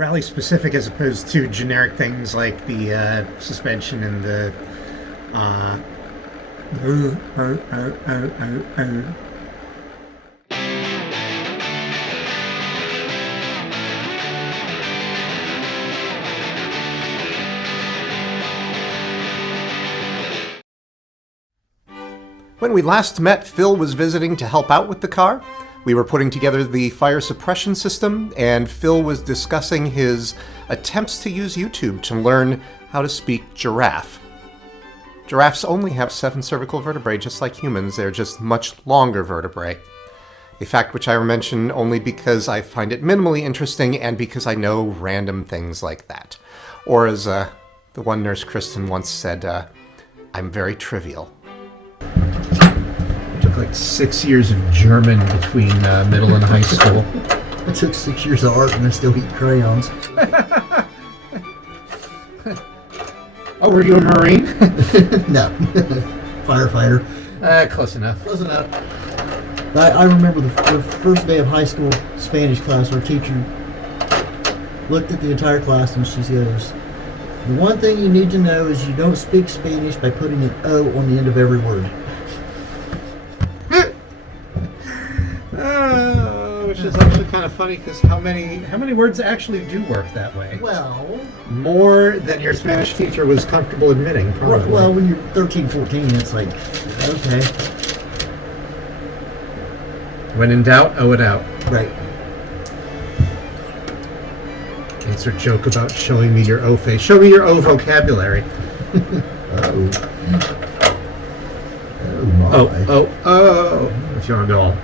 rally specific as opposed to generic things like the suspension and the. When we last met, Phil was visiting to help out with the car. We were putting together the fire suppression system, and Phil was discussing his attempts to use YouTube to learn how to speak giraffe. Giraffes only have 7 cervical vertebrae, just like humans. They're just much longer vertebrae. A fact which I mention only because I find it minimally interesting and because I know random things like that. Or as the one nurse Kristen once said, I'm very trivial. Took like 6 years of German between middle and high school. I took 6 years of art and I still eat crayons. Oh, were you a Marine? No. Firefighter. Close enough. Close enough. I remember the first day of high school Spanish class, our teacher looked at the entire class and she goes, the one thing you need to know is you don't speak Spanish by putting an O on the end of every word. Which is actually kind of funny because how many words actually do work that way? Well, more than your Spanish teacher was comfortable admitting, probably. Well, when you're 13, 14, it's like, okay. When in doubt, O it out. Right. Insert joke about showing me your O face. Show me your O vocabulary. Oh. Oh. If you want to go all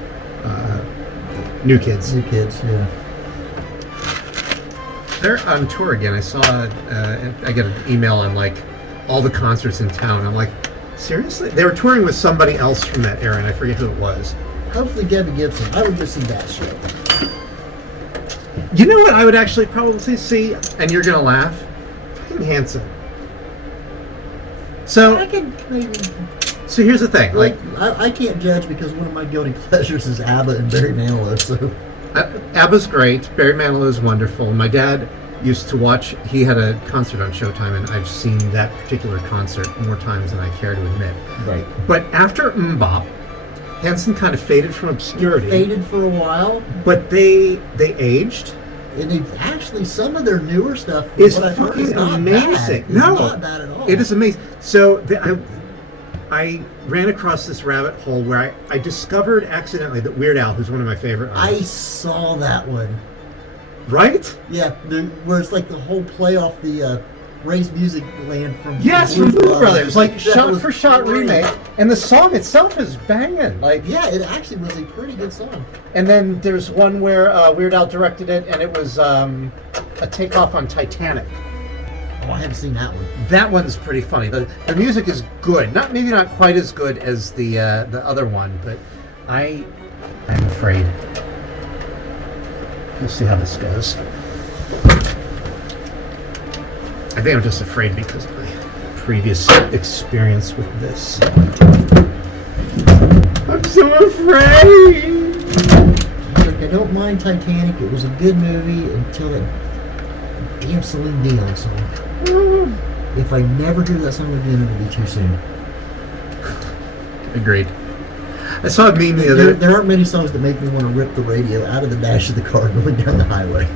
New Kids. New Kids, yeah. They're on tour again. I saw, I get an email on like all the concerts in town. I'm like, seriously? They were touring with somebody else from that era, and I forget who it was. Hopefully Debbie Gibson. I would go see that show. You know what I would actually probably see, and you're going to laugh? Fucking Hanson. So, I could maybe... So here's the thing, like I can't judge because one of my guilty pleasures is ABBA and Barry Manilow. So ABBA's great, Barry Manilow is wonderful. My dad used to watch. He had a concert on Showtime, and I've seen that particular concert more times than I care to admit. Right. But after MMMBop, Hanson kind of faded from obscurity. Faded for a while, but they aged. And they've actually, some of their newer stuff is fucking amazing. It's not bad at all. It is amazing. So I ran across this rabbit hole where I discovered accidentally that Weird Al, who's one of my favorite artists. I saw that one. Right? Yeah, where it's like the whole play off the Ray's Music Land from from Blues Brothers, like shot for shot great. remake, and the song itself is banging. Like, yeah, it actually was a pretty good song. And then there's one where Weird Al directed it, and it was a takeoff on Titanic. Oh, I haven't seen that one. That one's pretty funny. The music is good. Maybe not quite as good as the other one, but I'm afraid. We'll see how this goes. I think I'm just afraid because of my previous experience with this. I'm so afraid. Look, I don't mind Titanic. It was a good movie until that damn Celine Dion song. If I never hear that song again, it'll be too soon. Agreed. I saw a meme the other... There aren't many songs that make me want to rip the radio out of the dash of the car going down the highway.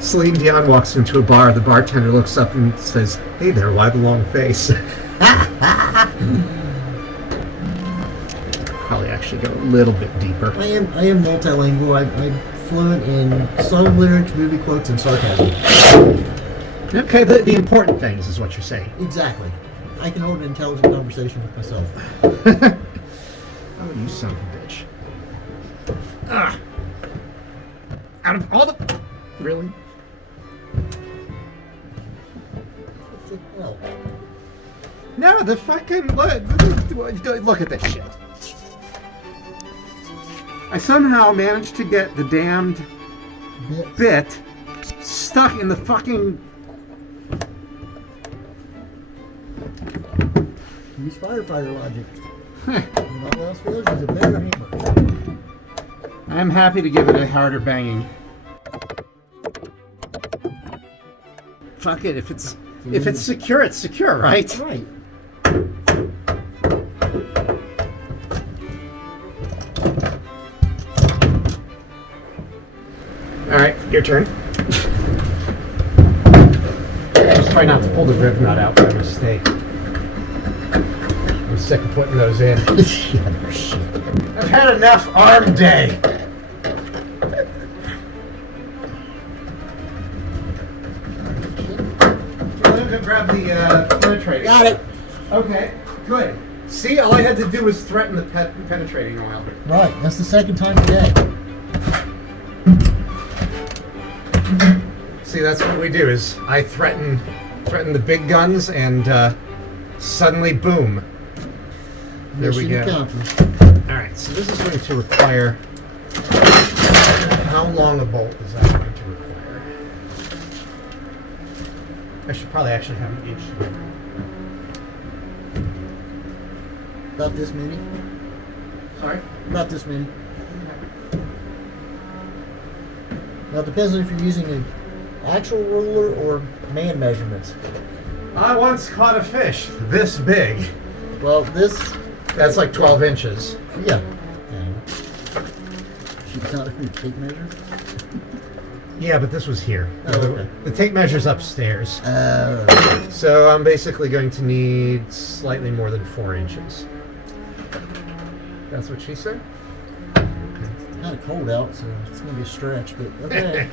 Celine Dion walks into a bar. The bartender looks up and says, "Hey there, why the long face?" Probably actually go a little bit deeper. I am multilingual. I'm fluent in song lyrics, movie quotes, and sarcasm. Okay, the important things is what you're saying. Exactly. I can hold an intelligent conversation with myself. Oh, you son of a bitch. Ah. Out of all the... Really? Well, no, the fucking... Look at this shit. I somehow managed to get the damned bit stuck in the fucking... Use firefighter logic. Not else feels is a better hammer. I'm happy to give it a harder banging. fuck it. If it's secure, it's secure, right? Right. All right, your turn. Just try not to pull the rib nut out by mistake. I'm sick of putting those in. Yeah, no shit. I've had enough arm day. Let me grab the penetrating. Got it. Okay, good. See, all I had to do was threaten the penetrating oil. Right. That's the second time today. See, that's what we do. Is I threaten the big guns, and suddenly, boom. There we Mission go. accomplished. All right, so this is going to require. How long a bolt is that going to require? I should probably actually have an inch. About this many. Sorry. About this many. Now it depends on if you're using an actual ruler or man measurements. I once caught a fish this big. Well, this, That's like 12 inches. yeah. She's not a tape measure. Yeah, but this was here. Oh, okay. The tape measure's upstairs. So I'm basically going to need slightly more than 4 inches. That's what she said? It's kind of cold out, so it's going to be a stretch, but okay.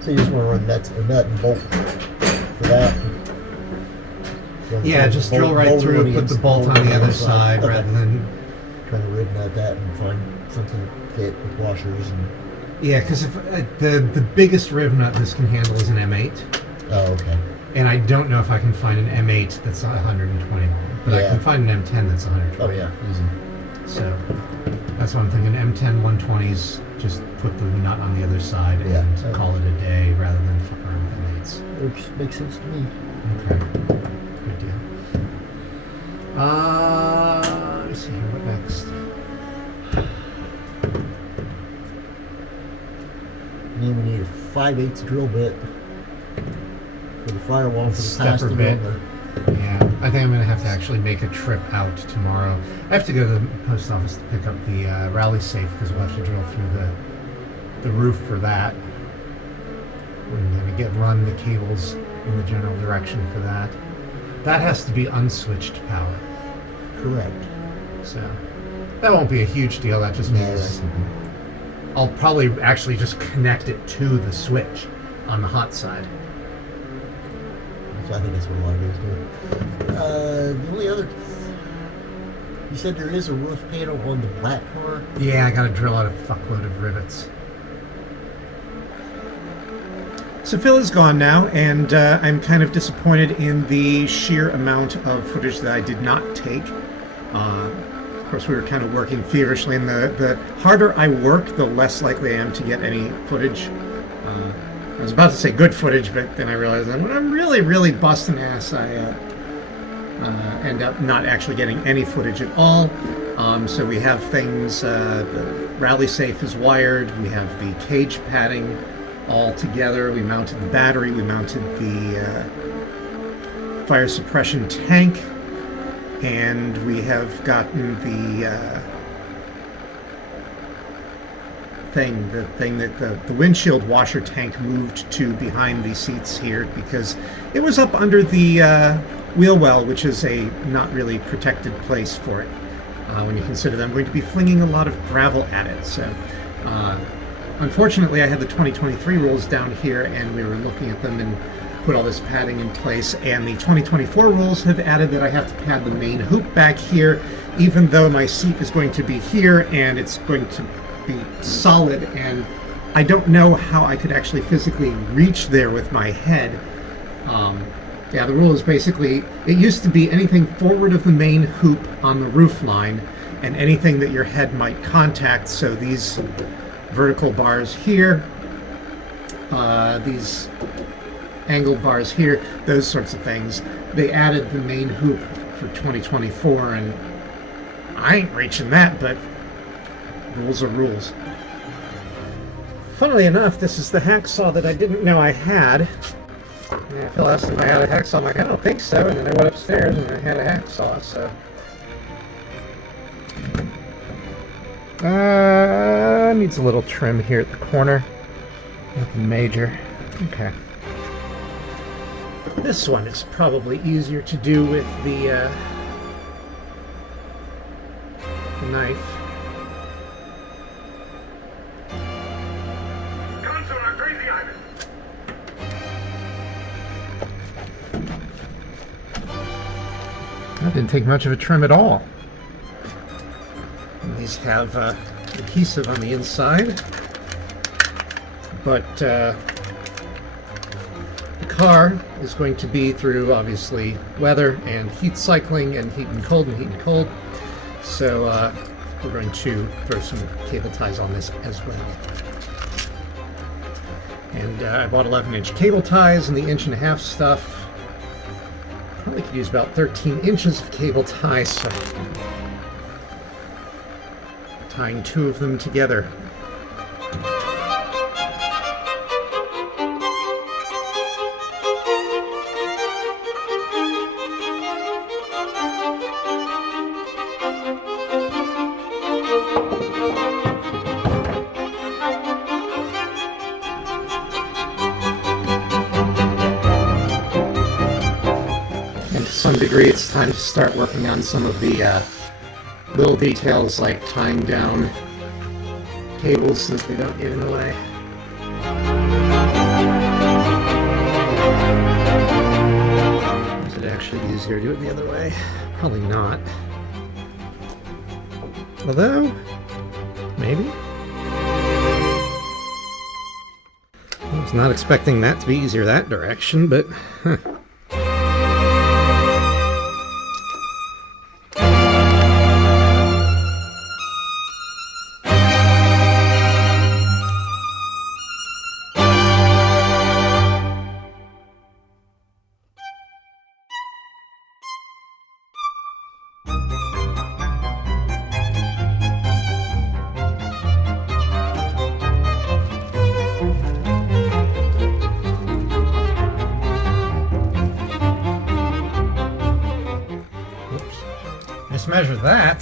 So you just want to run a nut and bolt for that? Yeah, just drill right through, put the bolt on the other side Okay. rather than... Trying to rib nut that and find something that fit with washers and... Yeah, because if the biggest riv nut this can handle is an M8. Oh, okay. And I don't know if I can find an M8 that's 120 long. But I Yeah. can find an M10 that's 120. Oh, yeah, easy. So that's what I'm thinking. M10 120s, just put the nut on the other side and Yeah. call it a day rather than fuck around with M8s. Makes sense to me. Okay. Good deal. Let me see here. What next? And then we need a 5/8 drill bit for the firewall for the Stepper casting bit. on the... Yeah, I think I'm going to have to actually make a trip out tomorrow. I have to go to the post office to pick up the rally safe because we'll have to drill through the roof for that. We're going to run the cables in the general direction for that. That has to be unswitched power. Correct. So that won't be a huge deal. That just means I'll probably actually just connect it to the switch on the hot side. So I think that's what a lot of these do. The only other... You said there is a roof panel on the black car? Yeah, I got to drill out a fuckload of rivets. So Phil is gone now, and I'm kind of disappointed in the sheer amount of footage that I did not take. Of course, we were kind of working feverishly, and the harder I work, the less likely I am to get any footage. I was about to say good footage, but then I realized that when I'm really, really busting ass, I end up not actually getting any footage at all. So we have things, the rally safe is wired, we have the cage padding all together, we mounted the battery, we mounted the fire suppression tank, and we have gotten the thing that the windshield washer tank moved to behind the seats here because it was up under the wheel well, which is a not really protected place for it. When you consider that I'm going to be flinging a lot of gravel at it. So unfortunately I had the 2023 rules down here and we were looking at them and put all this padding in place, and the 2024 rules have added that I have to pad the main hoop back here, even though my seat is going to be here and it's going to be solid, and I don't know how I could actually physically reach there with my head. Yeah, the rule is basically, it used to be anything forward of the main hoop on the roof line and anything that your head might contact. So these vertical bars here, these angled bars here, those sorts of things. They added the main hoop for 2024, and I ain't reaching that, but rules are rules. Funnily enough, this is the hacksaw that I didn't know I had. Yeah, Phil asked if I had a hacksaw. I'm like, I don't think so. And then I went upstairs and I had a hacksaw, so. Needs a little trim here at the corner. Nothing major. Okay. This one is probably easier to do with the knife. That didn't take much of a trim at all. And these have adhesive on the inside, but the car is going to be through, obviously, weather and heat cycling and heat and cold and heat and cold. So we're going to throw some cable ties on this as well. And I bought 11-inch cable ties and the 1.5-inch stuff. Probably could use about 13 inches of cable ties, so tying 2 of them together. To some degree, it's time to start working on some of the little details like tying down cables since they don't get in the way. Is it actually easier to do it the other way? Probably not. Although, maybe? I was not expecting that to be easier that direction, but huh. Measure that.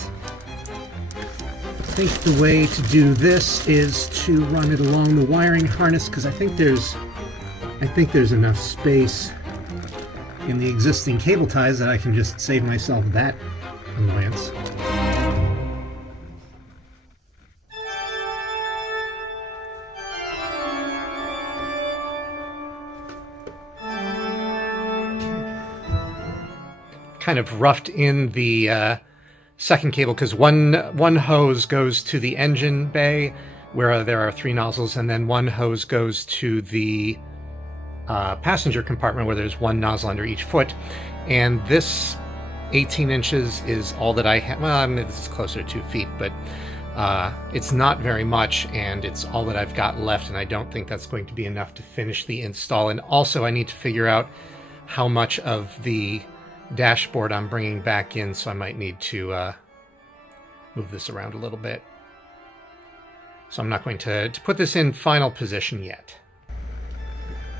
I think the way to do this is to run it along the wiring harness because I think there's enough space in the existing cable ties that I can just save myself that annoyance. Kind of roughed in the second cable because one hose goes to the engine bay where there are 3 nozzles, and then one hose goes to the passenger compartment where there's 1 nozzle under each foot. And this 18 inches is all that I have. Well, I mean, it's closer to 2 feet, but it's not very much, and it's all that I've got left, and I don't think that's going to be enough to finish the install. And also I need to figure out how much of the dashboard I'm bringing back in, so I might need to move this around a little bit. So I'm not going to put this in final position yet.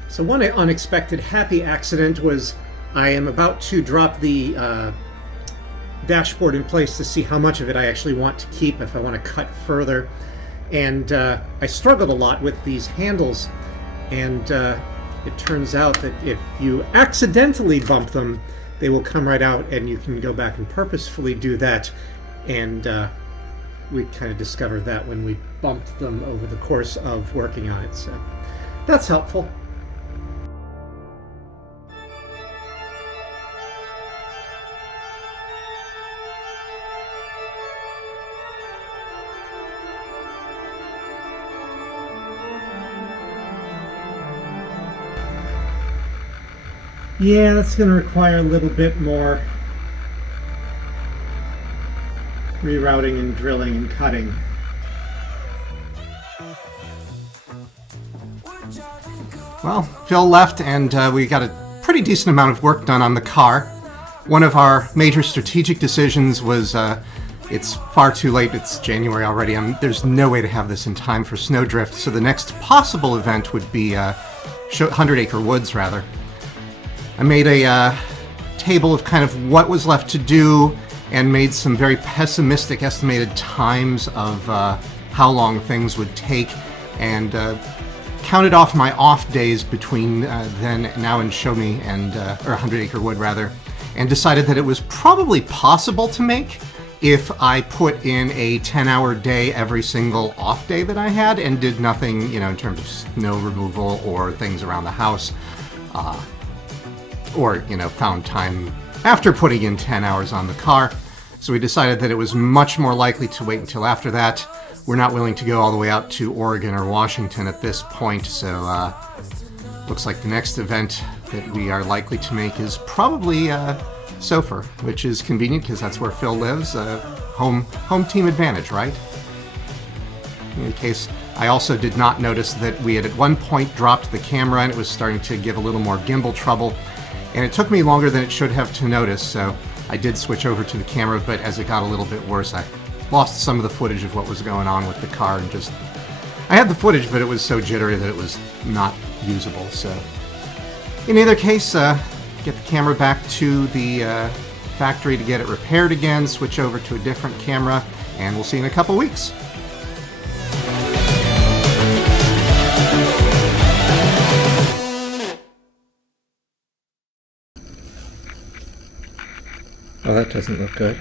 So one unexpected happy accident was I am about to drop the dashboard in place to see how much of it I actually want to keep, if I want to cut further. And I struggled a lot with these handles, and it turns out that if you accidentally bump them, they will come right out, and you can go back and purposefully do that. And we kind of discovered that when we bumped them over the course of working on it. So that's helpful. Yeah, that's going to require a little bit more rerouting and drilling and cutting. Well, Phil left, and we got a pretty decent amount of work done on the car. One of our major strategic decisions was it's far too late. It's January already. There's no way to have this in time for Snowdrift. So the next possible event would be 100 Acre Woods, rather. I made a table of kind of what was left to do and made some very pessimistic estimated times of how long things would take, and counted off my off days between now and Show Me, or 100 Acre Wood rather, and decided that it was probably possible to make if I put in a 10-hour day every single off day that I had and did nothing, in terms of snow removal or things around the house, or found time after putting in 10 hours on the car. So we decided that it was much more likely to wait until after that. We're not willing to go all the way out to Oregon or Washington at this point, so looks like the next event that we are likely to make is probably Sofer, which is convenient because that's where Phil lives. Home team advantage, right? In any case, I also did not notice that we had at one point dropped the camera and it was starting to give a little more gimbal trouble, and it took me longer than it should have to notice, so I did switch over to the camera, but as it got a little bit worse, I lost some of the footage of what was going on with the car, and I had the footage, but it was so jittery that it was not usable. So in either case, get the camera back to the factory to get it repaired again, switch over to a different camera, and we'll see you in a couple weeks. Oh, that doesn't look good.